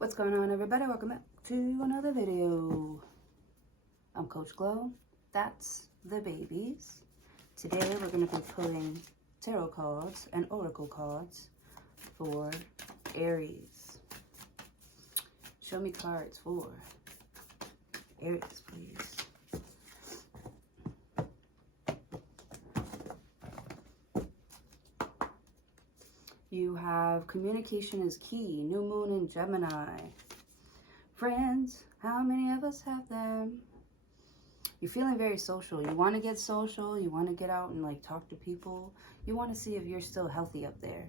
What's going on, everybody? Welcome back to another video. I'm Coach Glow. That's the babies. Today we're going to be pulling tarot cards and oracle cards for Aries. Show me cards for Aries, please. You have communication is key. New moon in Gemini. Friends, how many of us have them? You're feeling very social. You want to get social. You want to get out and like talk to people. You want to see if you're still healthy up there.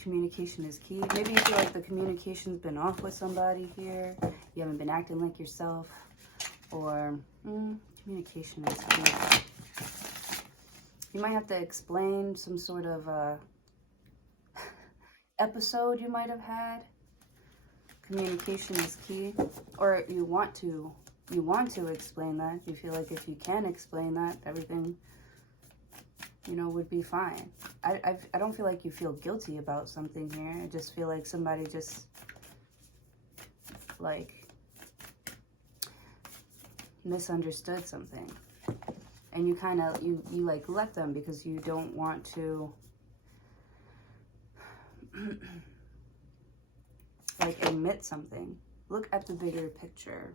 Communication is key. Maybe you feel like the communication's been off with somebody here. You haven't been acting like yourself. Or communication is key. You might have to explain some sort of episode you might have had. Communication is key, or you want to explain that. You feel like if you can explain that, everything, you know, would be fine. I don't feel like you feel guilty about something here. I just feel like somebody just like misunderstood something, and you kind of you like let them because you don't want to like admit something. Look at the bigger picture.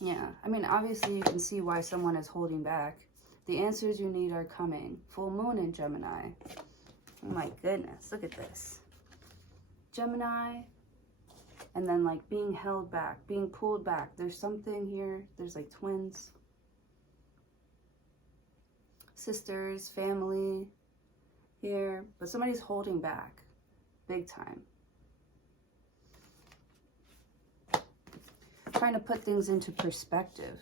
Yeah, I mean, obviously you can see why someone is holding back. The answers you need are coming. Full moon in Gemini. Oh my goodness, look at this. Gemini, and then like being held back, being pulled back. There's something here. There's like twins, sisters, family here, but somebody's holding back big time. Trying to put things into perspective.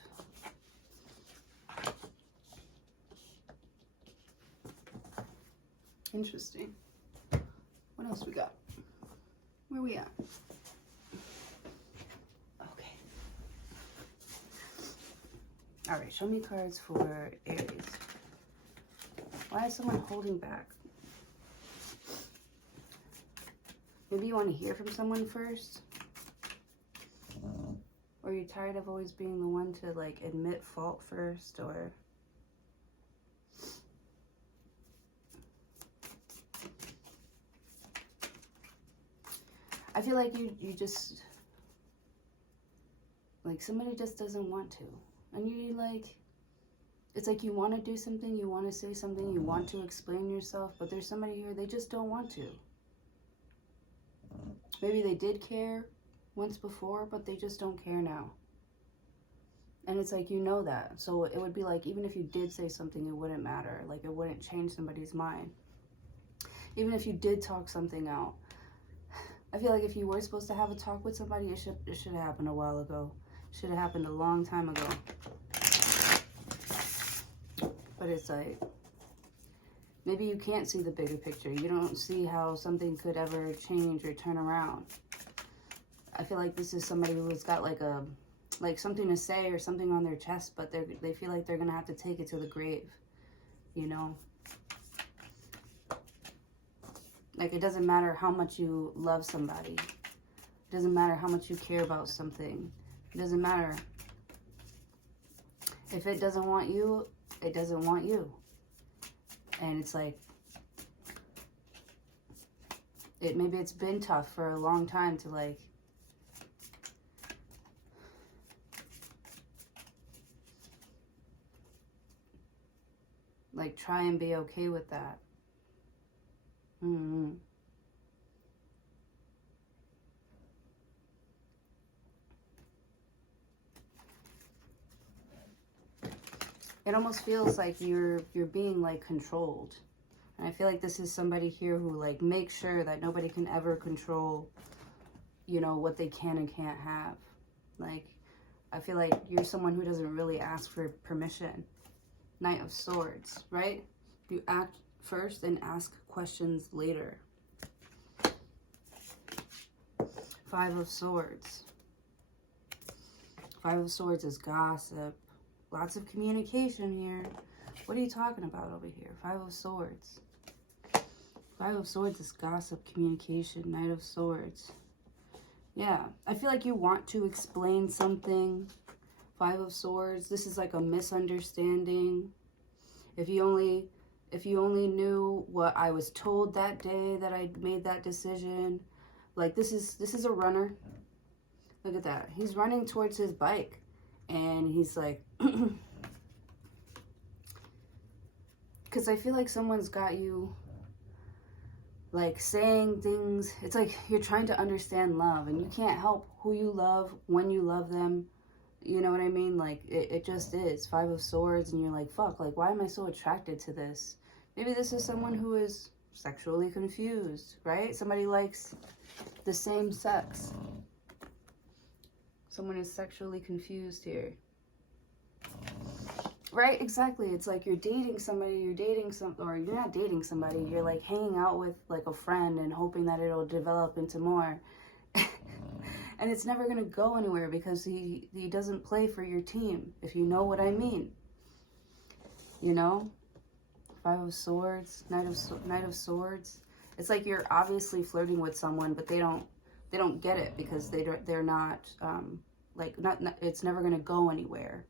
Interesting. What else we got? Where we at? Okay. All right, show me cards for Aries. Why is someone holding back? Maybe you want to hear from someone first? Or you're tired of always being the one to like admit fault first, or I feel like you just like somebody just doesn't want to, and you like, it's like you want to do something, you want to say something, you want to explain yourself, but there's somebody here, they just don't want to. Maybe they did care once before, but they just don't care now. And it's like, you know that. So it would be like, even if you did say something, it wouldn't matter. Like, it wouldn't change somebody's mind. Even if you did talk something out. I feel like if you were supposed to have a talk with somebody, it should have happened a while ago. It should have happened a long time ago. But it's like, maybe you can't see the bigger picture. You don't see how something could ever change or turn around. I feel like this is somebody who's got like something to say or something on their chest, but they feel like they're gonna have to take it to the grave, you know? Like, it doesn't matter how much you love somebody. It doesn't matter how much you care about something. It doesn't matter. If it doesn't want you, it doesn't want you. And it's like, maybe it's been tough for a long time to like try and be okay with that. It almost feels like you're being like controlled. And I feel like this is somebody here who like makes sure that nobody can ever control, you know, what they can and can't have. Like, I feel like you're someone who doesn't really ask for permission. Knight of Swords, right? You act first and ask questions later. Five of Swords. Five of Swords is gossip. Lots of communication here. What are you talking about over here? Five of Swords. Five of Swords is gossip, communication. Knight of Swords. Yeah, I feel like you want to explain something. Five of Swords. This is like a misunderstanding. If you only knew what I was told that day that I made that decision. Like this is a runner. Look at that. He's running towards his bike. And he's like, because I feel like someone's got you like saying things. It's like you're trying to understand love and you can't help who you love when you love them. You know what I mean? Like it just is. Five of Swords and you're like, fuck, like why am I so attracted to this? Maybe this is someone who is sexually confused, right? Somebody likes the same sex. Someone is sexually confused here. Right, exactly. It's like you're dating somebody, or you're not dating somebody, you're like hanging out with like a friend and hoping that it'll develop into more. And it's never going to go anywhere because he doesn't play for your team, if you know what I mean. You know? Five of Swords, Knight of Swords. It's like you're obviously flirting with someone, but they don't get it because they're not it's never going to go anywhere.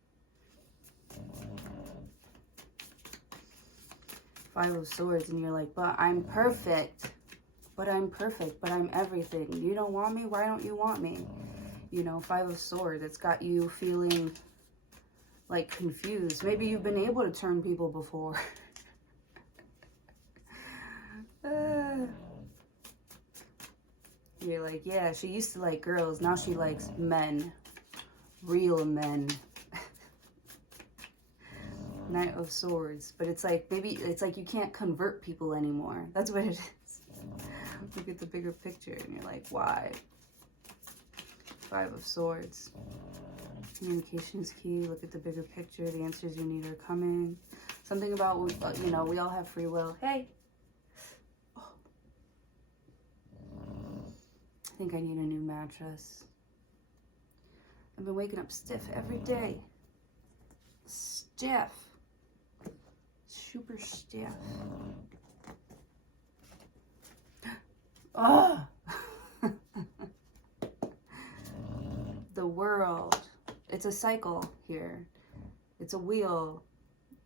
Five of Swords, and you're like, but I'm perfect. But I'm perfect. But I'm everything. You don't want me? Why don't you want me? You know, Five of Swords. It's got you feeling like confused. Maybe you've been able to turn people before. You're like, yeah, she used to like girls. Now she likes men. Real men. Knight of Swords. But it's like, maybe it's like you can't convert people anymore. That's what it is. Look at the bigger picture and you're like, why? Five of Swords. Communication is key. Look at the bigger picture. The answers you need are coming. Something about, you know, we all have free will. Hey. Oh. I think I need a new mattress. I've been waking up stiff every day. Stiff. Super stiff. Oh! The world. It's a cycle here. It's a wheel.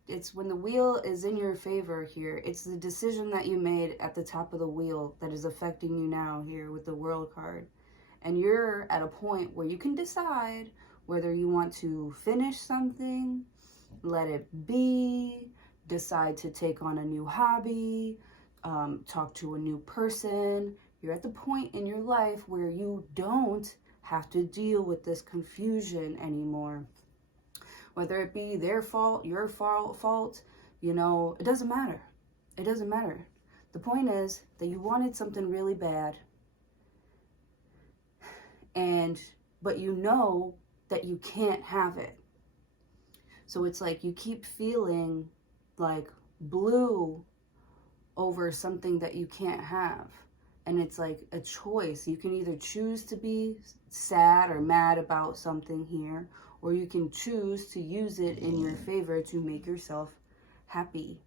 It's when the wheel is in your favor here. It's the decision that you made at the top of the wheel that is affecting you now here with the World card. And you're at a point where you can decide whether you want to finish something, let it be, decide to take on a new hobby, talk to a new person. You're at the point in your life where you don't have to deal with this confusion anymore. Whether it be their fault, your fault, you know, it doesn't matter. It doesn't matter. The point is that you wanted something really bad. But you know that you can't have it. So it's like you keep feeling like blue over something that you can't have. And it's like a choice. You can either choose to be sad or mad about something here, or you can choose to use it in your favor to make yourself happy,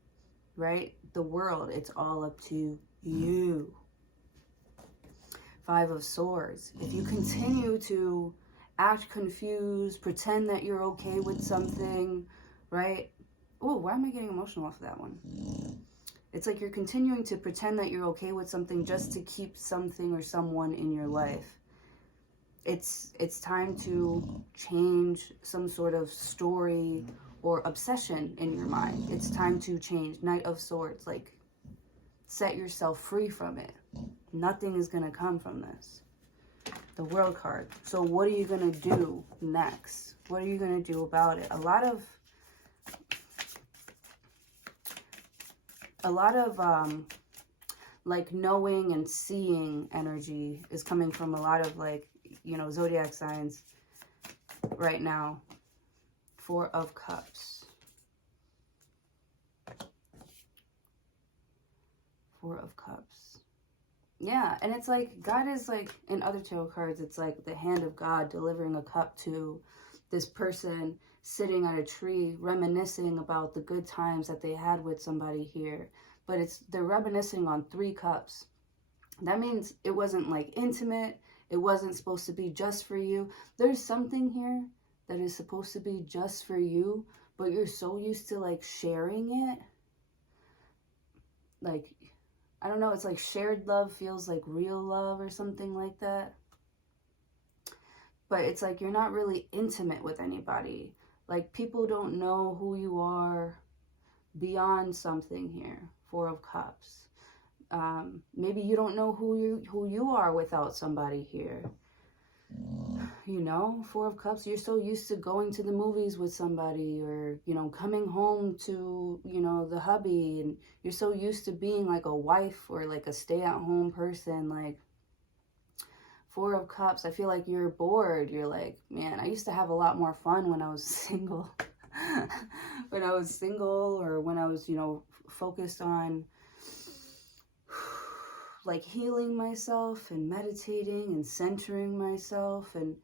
right? The world, it's all up to you. Five of Swords. If you continue to act confused, pretend that you're okay with something, right? Oh, why am I getting emotional off of that one? It's like you're continuing to pretend that you're okay with something just to keep something or someone in your life. It's time to change some sort of story or obsession in your mind. It's time to change. Knight of Swords, like set yourself free from it. Nothing is going to come from this. The World card. So what are you going to do next? What are you going to do about it? A lot of like knowing and seeing energy is coming from a lot of like, you know, zodiac signs right now. Four of Cups. Four of Cups. Yeah, and it's like God is like, in other tarot cards, it's like the hand of God delivering a cup to this person sitting at a tree, reminiscing about the good times that they had with somebody here. but they're reminiscing on 3 cups. That means it wasn't like intimate. It wasn't supposed to be just for you. There's something here that is supposed to be just for you, but you're so used to like sharing it. Like, I don't know, it's like shared love feels like real love or something like that. But it's like you're not really intimate with anybody. Like, people don't know who you are beyond something here. 4 of Cups. Maybe you don't know who you are without somebody here. You know, 4 of Cups, you're so used to going to the movies with somebody, or, you know, coming home to, you know, the hubby, and you're so used to being like a wife or like a stay-at-home person. Like, 4 of Cups, I feel like you're bored. You're like, man, I used to have a lot more fun when I was single. When I was single, or when I was, you know, focused on like healing myself and meditating and centering myself. And,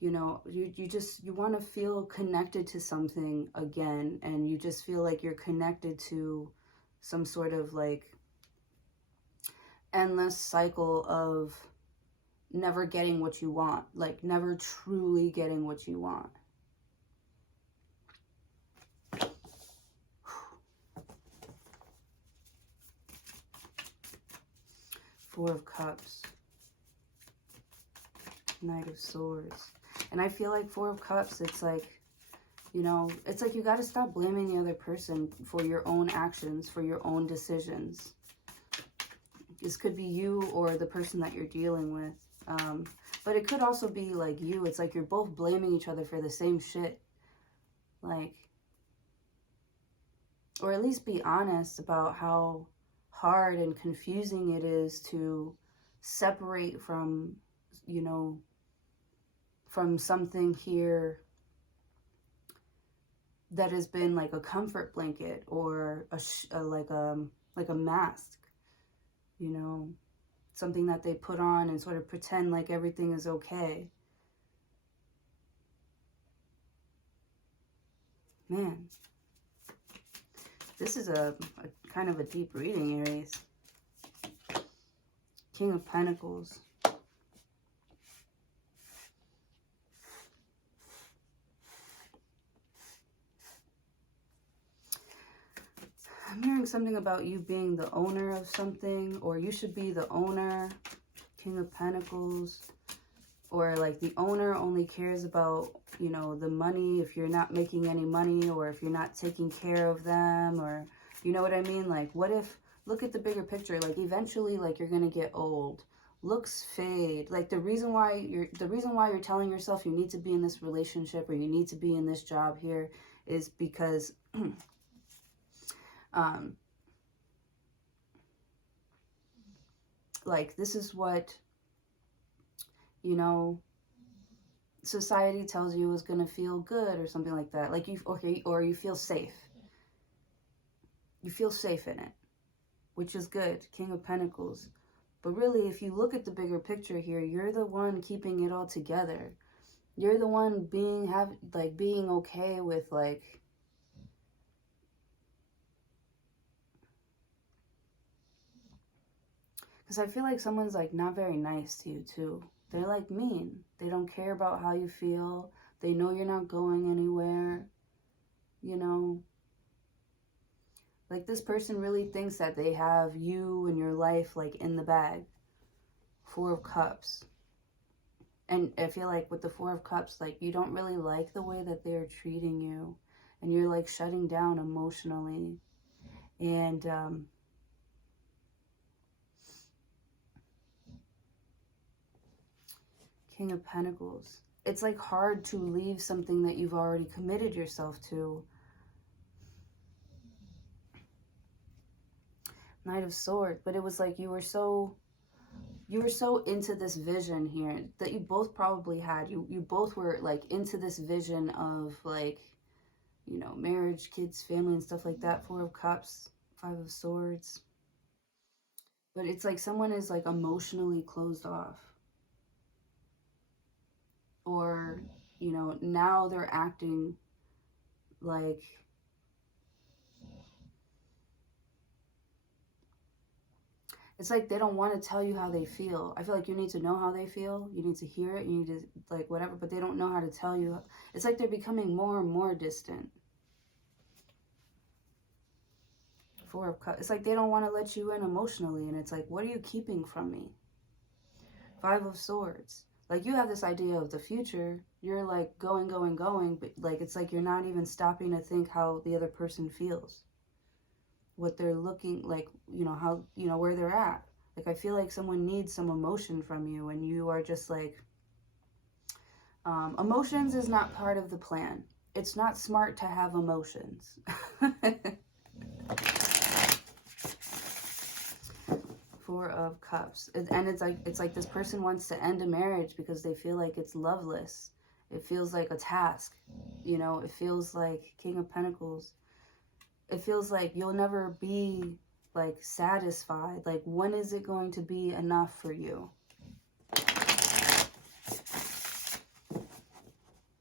you know, you want to feel connected to something again, and you just feel like you're connected to some sort of like endless cycle of never getting what you want, like never truly getting what you want. Four of Cups, Knight of Swords. And I feel like 4 of Cups, it's like, you know, it's like you got to stop blaming the other person for your own actions, for your own decisions. This could be you or the person that you're dealing with. But it could also be like you. It's like you're both blaming each other for the same shit. Like, or at least be honest about how hard and confusing it is to separate from, you know, from something here that has been like a comfort blanket, or like a mask, you know, something that they put on and sort of pretend like everything is okay. Man, this is a kind of a deep reading, Aries. King of Pentacles. I'm hearing something about you being the owner of something, or you should be the owner. King of Pentacles. Or like the owner only cares about, you know, the money if you're not making any money, or if you're not taking care of them, or, you know what I mean? Like, what if, look at the bigger picture, like eventually, like, you're gonna get old, looks fade. Like, the reason why you're telling yourself you need to be in this relationship, or you need to be in this job here, is because like, this is what, you know, society tells you is going to feel good, or something like that. Like, you, okay, or you feel safe. You feel safe in it, which is good. King of Pentacles. But really, if you look at the bigger picture here, you're the one keeping it all together. You're the one being okay with, like, because I feel like someone's like not very nice to you too. They're like mean. They don't care about how you feel. They know you're not going anywhere. You know, like, this person really thinks that they have you and your life like in the bag. 4 of Cups. And I feel like with the 4 of Cups, like, you don't really like the way that they're treating you, and you're like shutting down emotionally. And King of Pentacles. It's like hard to leave something that you've already committed yourself to. Knight of Swords. But it was like you were so into this vision here that you both probably had. You both were like into this vision of, like, you know, marriage, kids, family, and stuff like that. 4 of Cups, 5 of Swords. But it's like someone is like emotionally closed off. Or, you know, now they're acting like It's like they don't want to tell you how they feel. I feel like you need to know how they feel. You need to hear it. You need to, like, whatever. But they don't know how to tell you. It's like they're becoming more and more distant. Four of Cups. It's like they don't want to let you in emotionally. And it's like, what are you keeping from me? Five of Swords. Like, you have this idea of the future. You're like going, but like it's like you're not even stopping to think how the other person feels. What they're looking like, you know, how, you know, where they're at. Like, I feel like someone needs some emotion from you, and you are just like, emotions is not part of the plan. It's not smart to have emotions. Four of Cups. And it's like this person wants to end a marriage because they feel like it's loveless. It feels like a task. You know, it feels like King of Pentacles. It feels like you'll never be like satisfied. Like, when is it going to be enough for you?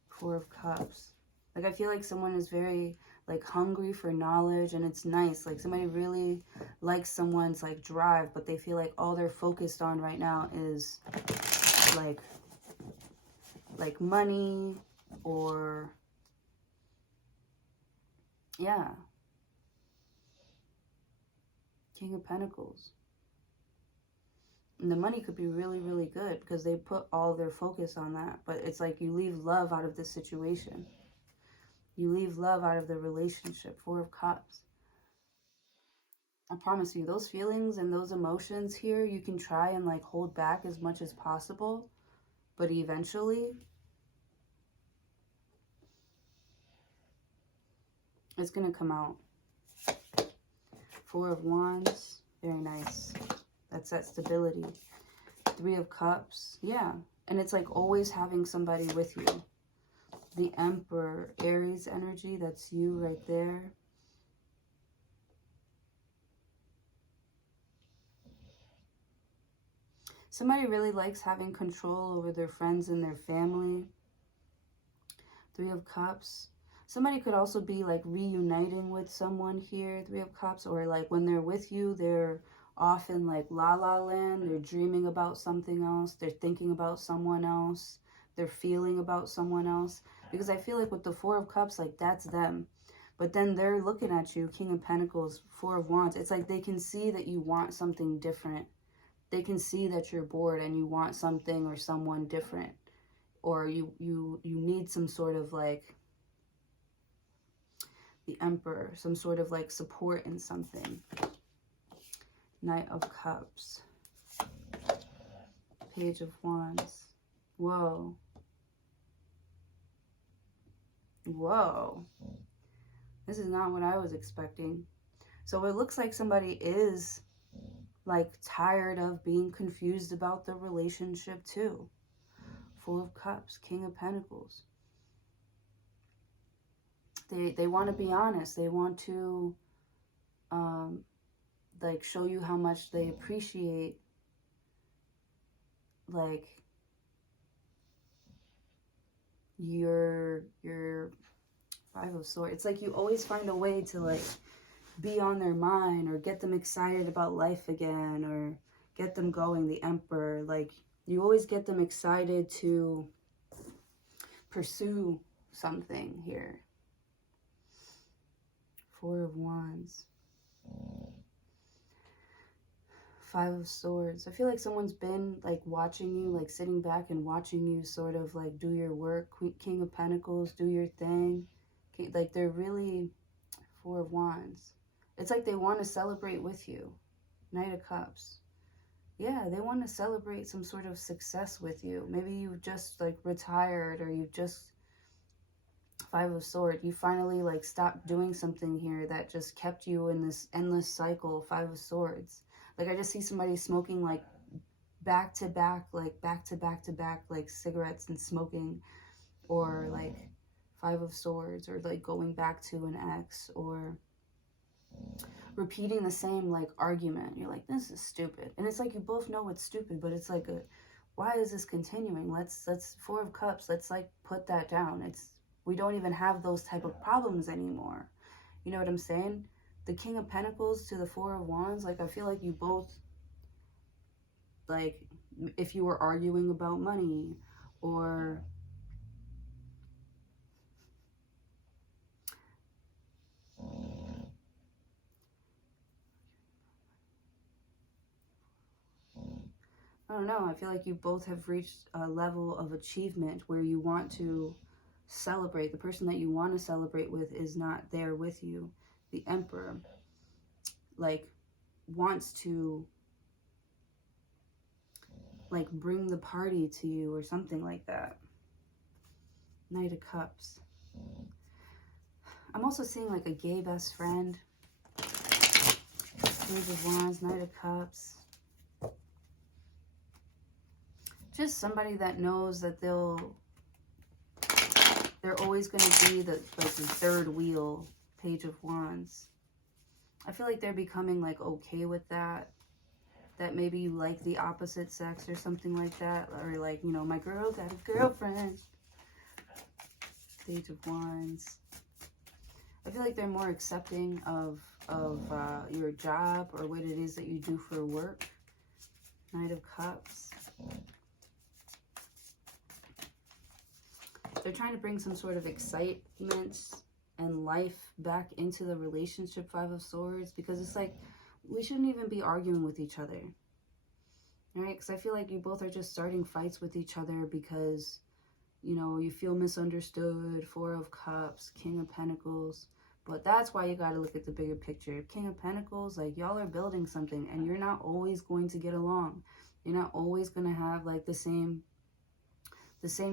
Four of Cups. Like, I feel like someone is very like hungry for knowledge, and it's nice. Like, somebody really likes someone's like drive, but they feel like all they're focused on right now is like money, or yeah. King of Pentacles. And the money could be really, really good because they put all their focus on that. But it's like you leave love out of this situation. You leave love out of the relationship. Four of Cups. I promise you, those feelings and those emotions here, you can try and like hold back as much as possible. But eventually, it's going to come out. Four of Wands. Very nice. That's that stability. Three of Cups. Yeah. And it's like always having somebody with you. The Emperor. Aries energy. That's you right there. Somebody really likes having control over their friends and their family. Three of Cups. Somebody could also be like reuniting with someone here. Three of Cups. Or like when they're with you, they're off in like la la land. They're dreaming about something else. They're thinking about someone else. They're feeling about someone else. Because I feel like with the Four of Cups, like that's them. But then they're looking at you, King of Pentacles, Four of Wands. It's like they can see that you want something different. They can see that you're bored and you want something or someone different. Or you need some sort of like the Emperor, some sort of like support in something. Knight of Cups. Page of Wands. Whoa. Whoa. This is not what I was expecting. So it looks like somebody is like tired of being confused about the relationship too. Four of Cups. King of Pentacles. They want to be honest. They want to like show you how much they appreciate like your Five of Swords. It's like you always find a way to like be on their mind or get them excited about life again or get them going. The Emperor, like you always get them excited to pursue something here. Four of Wands. Five of Swords. I feel like someone's been like watching you, like sitting back and watching you sort of like do your work. King of Pentacles, do your thing. Like they're really Four of Wands. It's like they want to celebrate with you. Knight of Cups. Yeah, they want to celebrate some sort of success with you. Maybe you've just like retired or you've just Five of Swords. You finally like stopped doing something here that just kept you in this endless cycle. Five of Swords. Like I just see somebody smoking like back to back, like cigarettes and smoking, or like Five of Swords, or like going back to an ex, or repeating the same like argument. You're like, this is stupid. And it's like you both know it's stupid, but it's like why is this continuing? Let's Four of Cups, let's like put that down. We don't even have those type of problems anymore. You know what I'm saying? The King of Pentacles to the Four of Wands, like I feel like you both like if you were arguing about money, or I don't know, I feel like you both have reached a level of achievement where you want to celebrate. The person that you want to celebrate with is not there with you. The Emperor, like, wants to, like, bring the party to you or something like that. Knight of Cups. I'm also seeing, like, a gay best friend. Page of Wands, Knight of Cups. Just somebody that knows that they're always going to be the third wheel. Page of Wands. I feel like they're becoming, like, okay with that. That maybe you like the opposite sex or something like that. Or, like, you know, my girl got a girlfriend. Page of Wands. I feel like they're more accepting of your job or what it is that you do for work. Knight of Cups. They're trying to bring some sort of excitement and life back into the relationship. Five of Swords, because it's like we shouldn't even be arguing with each other, right? Because I feel like you both are just starting fights with each other because, you know, you feel misunderstood. Four of Cups, King of Pentacles. But that's why you got to look at the bigger picture. King of Pentacles, like, y'all are building something, and you're not always going to get along. You're not always going to have, like, the same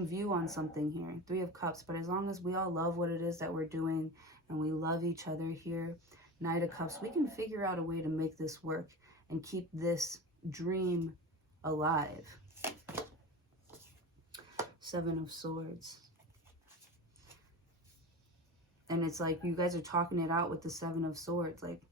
view on something here. Three of Cups. But as long as we all love what it is that we're doing and we love each other here, Knight of Cups, we can figure out a way to make this work and keep this dream alive. Seven of Swords. And it's like you guys are talking it out with the Seven of Swords. Like,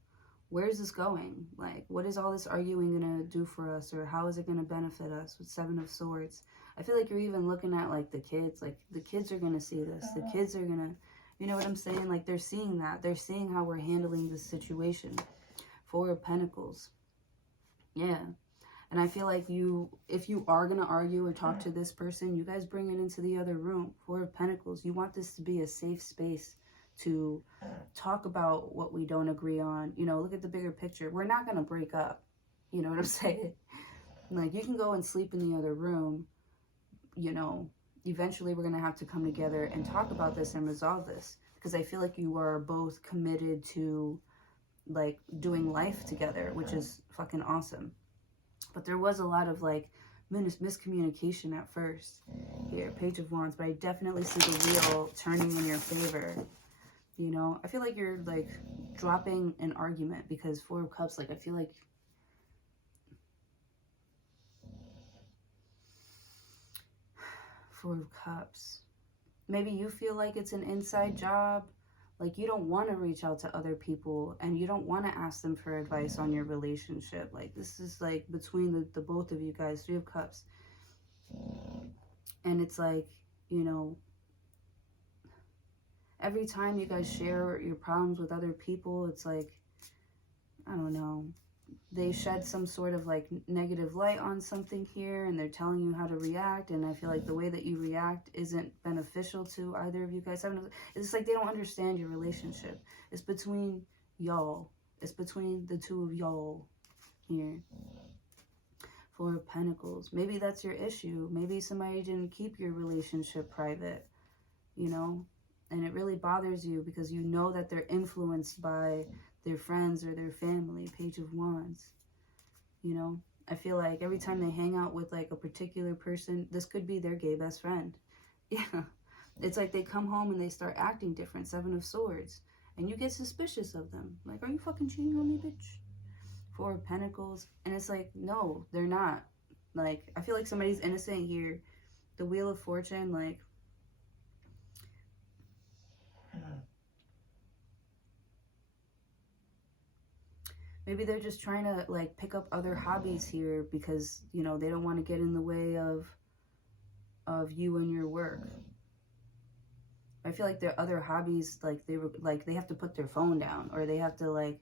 where's this going? Like, what is all this arguing going to do for us? Or how is it going to benefit us with Seven of Swords? I feel like you're even looking at, like, the kids. Like, the kids are going to see this. The kids are going to, you know what I'm saying? Like, they're seeing that. They're seeing how we're handling this situation. Four of Pentacles. Yeah. And I feel like if you are going to argue or talk to this person, you guys bring it into the other room. Four of Pentacles. You want this to be a safe space to talk about what we don't agree on. You know, look at the bigger picture. We're not going to break up. You know what I'm saying? Like, you can go and sleep in the other room. You know, eventually we're going to have to come together and talk about this and resolve this. Because I feel like you are both committed to, like, doing life together, which is fucking awesome. But there was a lot of, like, miscommunication at first. Here, Page of Wands. But I definitely see the wheel turning in your favor. You know, I feel like you're, like, dropping an argument because Four of Cups, like, I feel like Four of Cups. Maybe you feel like it's an inside job. Like, you don't want to reach out to other people and you don't want to ask them for advice on your relationship. Like, this is, like, between the both of you guys. Three of Cups. And it's like, you know, every time you guys share your problems with other people, it's like, I don't know, they shed some sort of, like, negative light on something here and they're telling you how to react. And I feel like the way that you react isn't beneficial to either of you guys. It's like they don't understand your relationship. It's between y'all. It's between the two of y'all here. Four of Pentacles. Maybe that's your issue. Maybe somebody didn't keep your relationship private, you know? And it really bothers you because you know that they're influenced by their friends or their family. Page of Wands. You know, I feel like every time they hang out with, like, a particular person, this could be their gay best friend. Yeah. It's like they come home and they start acting different. Seven of Swords. And you get suspicious of them. Like, are you fucking cheating on me, bitch? Four of Pentacles. And it's like, no, they're not. Like, I feel like somebody's innocent here. The Wheel of Fortune, like, maybe they're just trying to, like, pick up other hobbies here because, you know, they don't want to get in the way of you and your work. I feel like their other hobbies, like, they have to put their phone down or they have to, like,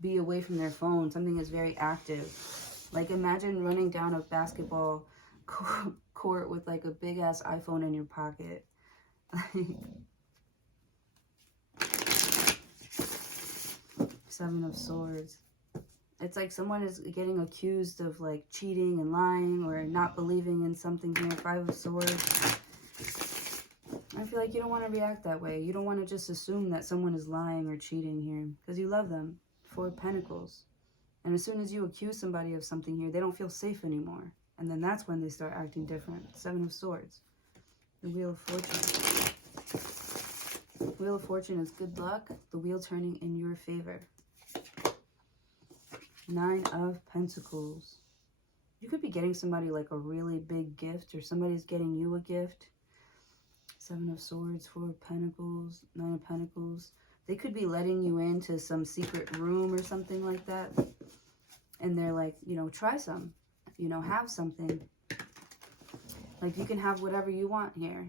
be away from their phone. Something is very active. Like, imagine running down a basketball court with like a big ass iPhone in your pocket. Seven of Swords. It's like someone is getting accused of like cheating and lying or not believing in something here. Five of Swords. I feel like you don't want to react that way. You don't want to just assume that someone is lying or cheating here because you love them. Four of Pentacles. And as soon as you accuse somebody of something here, they don't feel safe anymore. And then that's when they start acting different. Seven of Swords. The Wheel of Fortune. The Wheel of Fortune is good luck. The wheel turning in your favor. Nine of Pentacles. You could be getting somebody like a really big gift, or somebody's getting you a gift. Seven of Swords, Four of Pentacles, Nine of Pentacles. They could be letting you into some secret room or something like that. And they're like, you know, try some. You know, have something. Like, you can have whatever you want here.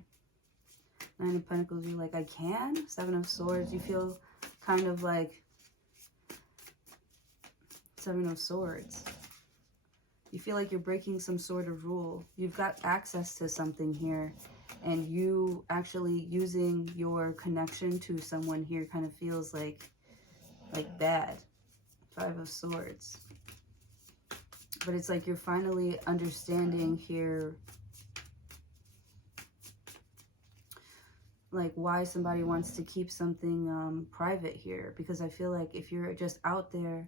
Nine of Pentacles, you're like, I can? Seven of Swords, you feel kind of like... Seven of Swords. You feel like you're breaking some sort of rule. You've got access to something here. And you actually using your connection to someone here kind of feels like bad. Five of Swords. But it's like you're finally understanding here like why somebody wants to keep something private here. Because I feel like if you're just out there,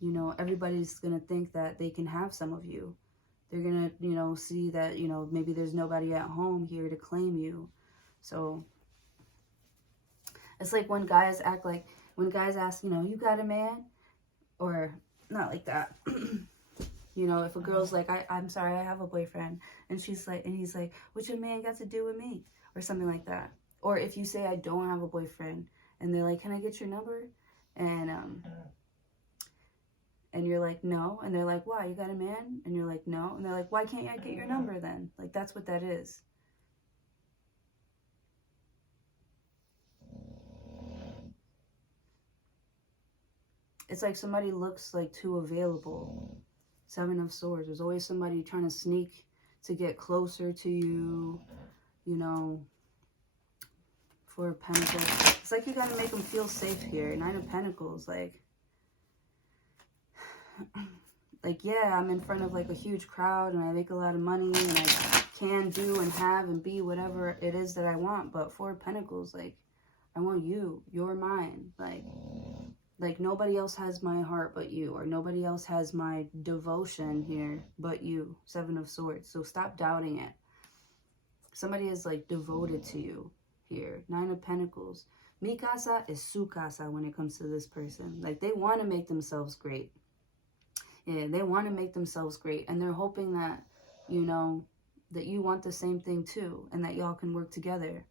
you know, everybody's going to think that they can have some of you. They're going to, you know, see that, you know, maybe there's nobody at home here to claim you. So it's like when guys act like, when guys ask, you know, you got a man? Or not like that. You know, if a girl's like, I'm sorry, I have a boyfriend. And she's like, and he's like, what's your man got to do with me? Or something like that. Or if you say, I don't have a boyfriend. And they're like, can I get your number? And you're like, no. And they're like, why? You got a man? And you're like, no. And they're like, why can't I get your number then? Like, that's what that is. It's like somebody looks like too available. Seven of Swords. There's always somebody trying to sneak to get closer to you. You know. Four of Pentacles. It's like you got to make them feel safe here. Nine of Pentacles. Like, yeah, I'm in front of like a huge crowd and I make a lot of money and I can do and have and be whatever it is that I want. But Four of Pentacles, like, I want you. You're mine. Like nobody else has my heart but you, or nobody else has my devotion here but you. Seven of Swords. So stop doubting it. Somebody is like devoted to you here. Nine of Pentacles. Mi casa is su casa when it comes to this person. Like, they want to make themselves great. Yeah, they want to make themselves great. And they're hoping that, you know, that you want the same thing too. And that y'all can work together.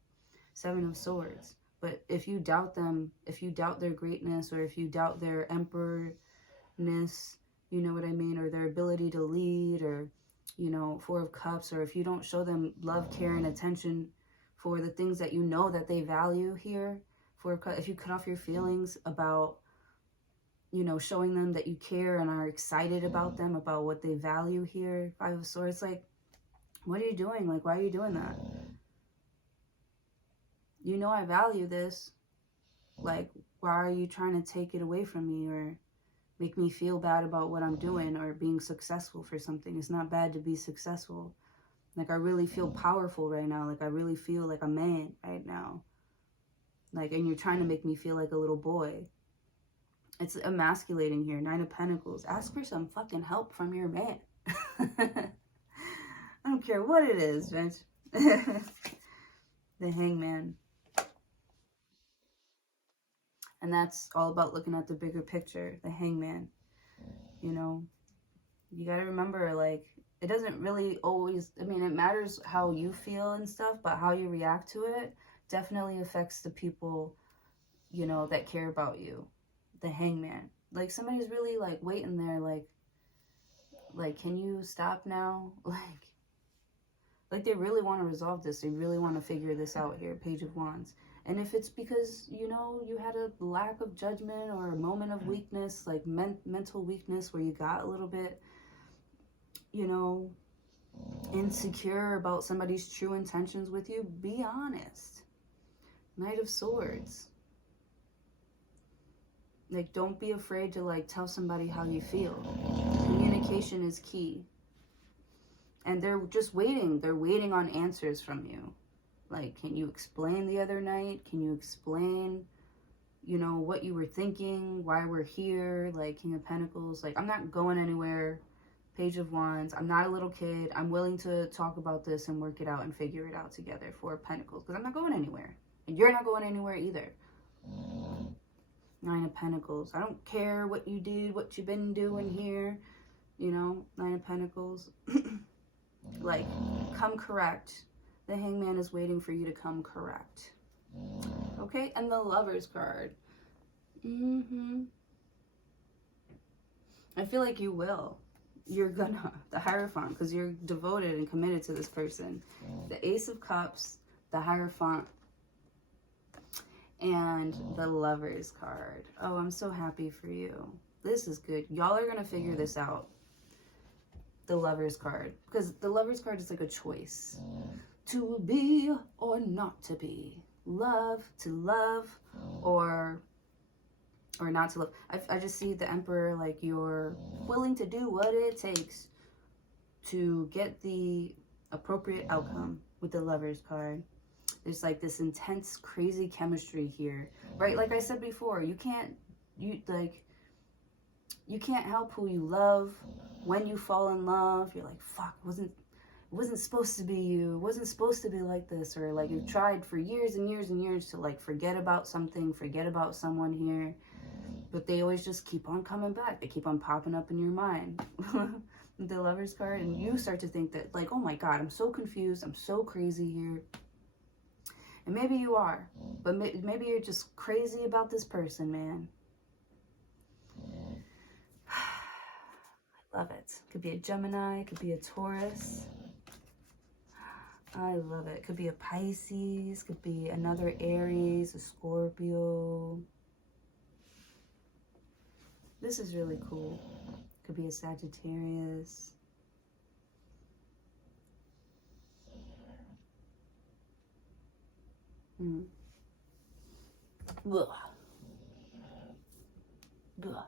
Seven of Swords. But if you doubt them, if you doubt their greatness, or if you doubt their emperorness, you know what I mean? Or their ability to lead, or, you know, Four of Cups. Or if you don't show them love, care, and attention for the things that you know that they value here. If you cut off your feelings about, you know, showing them that you care and are excited about them, about what they value here. Five of Swords, like, what are you doing? Like, why are you doing that? You know I value this. Like, why are you trying to take it away from me or make me feel bad about what I'm doing or being successful for something? It's not bad to be successful. Like, I really feel powerful right now. Like, I really feel like a man right now. Like, and you're trying to make me feel like a little boy. It's emasculating here. Nine of Pentacles. Ask for some fucking help from your man. I don't care what it is, bitch. The Hangman. And that's all about looking at the bigger picture. The Hangman. You know, you got to remember, like, it doesn't really always, I mean, it matters how you feel and stuff, but how you react to it definitely affects the people, you know, that care about you. The Hangman. Like, somebody's really, like, waiting there, like, can you stop now? Like they really want to resolve this. They really want to figure this out here. Page of Wands. And if it's because, you know, you had a lack of judgment or a moment of weakness, like mental weakness where you got a little bit, you know, insecure about somebody's true intentions with you, be honest. Knight of Swords. Like, don't be afraid to, like, tell somebody how you feel. Communication is key. And they're just waiting. They're waiting on answers from you. Like, can you explain the other night? Can you explain, you know, what you were thinking? Why we're here? Like, King of Pentacles. Like, I'm not going anywhere. Page of Wands. I'm not a little kid. I'm willing to talk about this and work it out and figure it out together. Four of Pentacles. Because I'm not going anywhere. And you're not going anywhere either. Nine of Pentacles. I don't care what you did, what you've been doing here. You know, Nine of Pentacles. Like, come correct. The Hangman is waiting for you to come correct. Okay, and the Lovers card. I feel like you will. You're gonna. The Hierophant, because you're devoted and committed to this person. The Ace of Cups, the Hierophant, and the Lovers card. Oh, I'm so happy for you. This is good. Y'all are gonna figure this out. The Lovers card, because the Lovers card is like a choice. To be or not to be. Love, to love, or not to love. I just see the Emperor, like, you're willing to do what it takes to get the appropriate outcome with the Lovers card. There's like this intense, crazy chemistry here, right? Like I said before, you can't help who you love. When you fall in love, you're like, fuck, it wasn't supposed to be you. It wasn't supposed to be like this. Or like you've tried for years and years and years to like forget about something, forget about someone here. But they always just keep on coming back. They keep on popping up in your mind. The Lovers card. And you start to think that, like, oh my God, I'm so confused. I'm so crazy here. And maybe you are. But maybe you're just crazy about this person, man. I love it. Could be a Gemini. Could be a Taurus. I love it. Could be a Pisces. Could be another Aries, a Scorpio. This is really cool. Could be a Sagittarius. Ugh. Ugh.